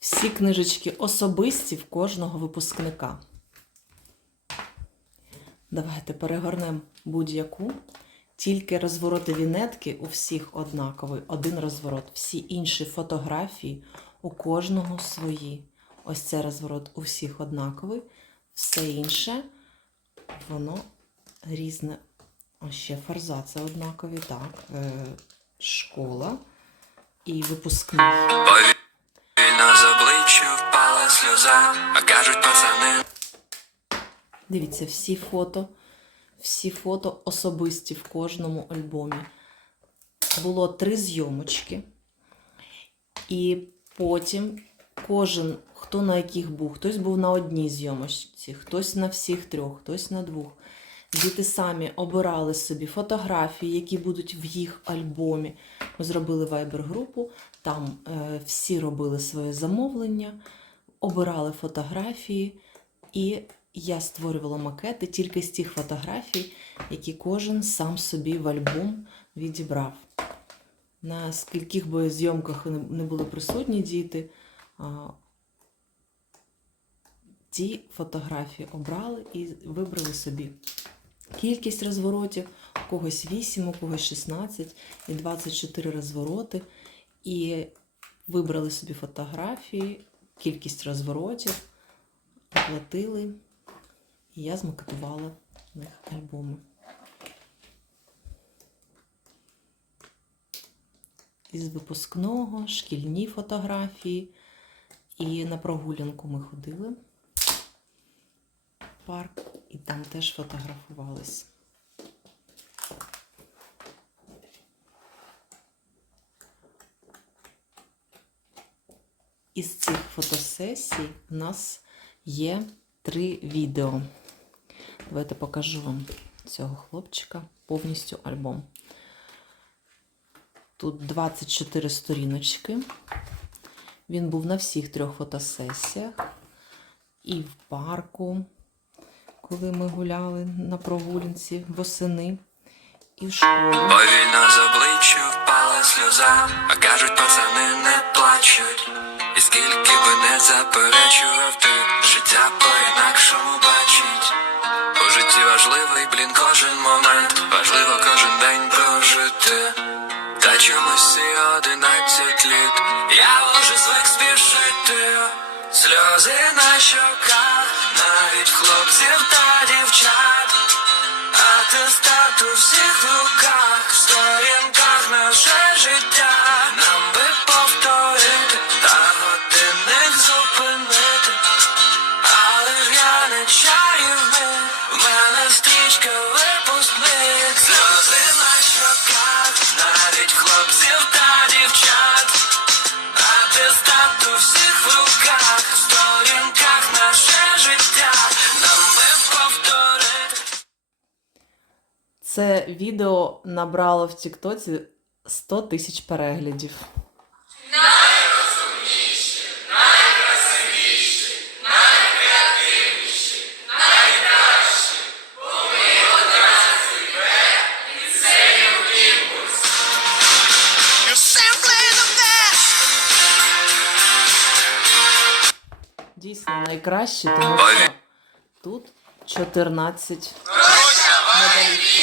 Всі книжечки особисті в кожного випускника. Давайте перегорнемо будь-яку. Тільки розвороти вінетки у всіх однаковий, один розворот. Всі інші фотографії у кожного свої. Ось це розворот у всіх однаковий. Все інше, воно різне. Ось ще форзаци однакові, так. Е, школа і випускний. Сльоза, а кажуть пацани. Дивіться, всі фото, всі фото особисті в кожному альбомі. Було три зйомочки. І потім кожен, хто на яких був, хтось був на одній зйомочці, хтось на всіх трьох, хтось на двох. Діти самі обирали собі фотографії, які будуть в їх альбомі. Ми зробили вайбер-групу, там е, всі робили своє замовлення, обирали фотографії, і я створювала макети тільки з тих фотографій, які кожен сам собі в альбом відібрав. На скільких би зйомках не були присутні діти, ті фотографії обрали і вибрали собі кількість розворотів, у когось 8, у когось 16 і 24 розвороти. І вибрали собі фотографії, кількість розворотів, оплатили, і я змакетувала них альбоми. Із випускного, шкільні фотографії. І на прогулянку ми ходили в парк, і там теж фотографувались. Із цих фотосесій у нас є три відео. Давайте покажу вам цього хлопчика повністю альбом. Тут 24 сторіночки. Він був на всіх трьох фотосесіях. І в парку, коли ми гуляли на прогулянці восени, і в школі. Повільно з обличчя впала сльоза, а кажуть пацани не плачуть. І скільки би не заперечував ти, життя по-інакшому бачить. У житті важливий, блін, кожен момент, важливо кожен день прожити. Та чомусь всі одинадцять літ, я вже звик спішити. Сльози на щоках, навіть хлопців та дівчат. Атестат у всіх руках, в сторінках наше життя. Стрічка випускник. Сльози на щоках, навіть хлопців та дівчат. Атестат у всіх руках, в сторінках наше життя. Нам би повторити. Це відео набрало в Тіктоці 100 тисяч переглядів. Дійсно найкраще, тому що тут 14 медалістів.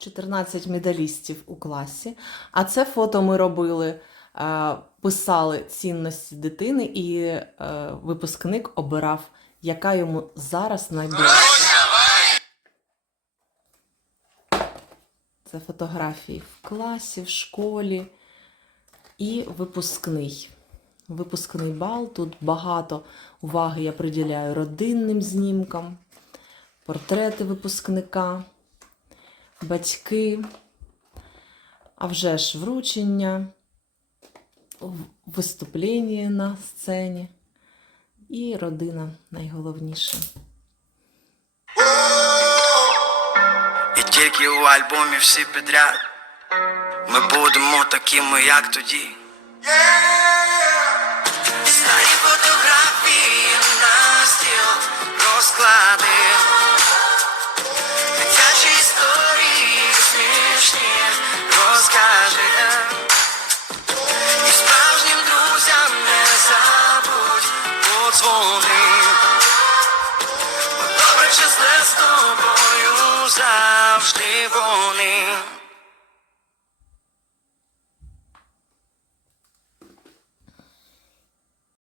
Чотирнадцять медалістів у класі. А це фото ми робили е, писали цінності дитини, і е, випускник обирав, яка йому зараз найближча. Це фотографії в класі, в школі і випускний. Випускний бал. Тут багато уваги я приділяю родинним знімкам, портрети випускника, батьки, а вже ж вручення, виступлення на сцені і родина найголовніше. І тільки у альбомі всі підряд. Ми будемо такими, як тоді. Старі Зле з тобою завжди вони.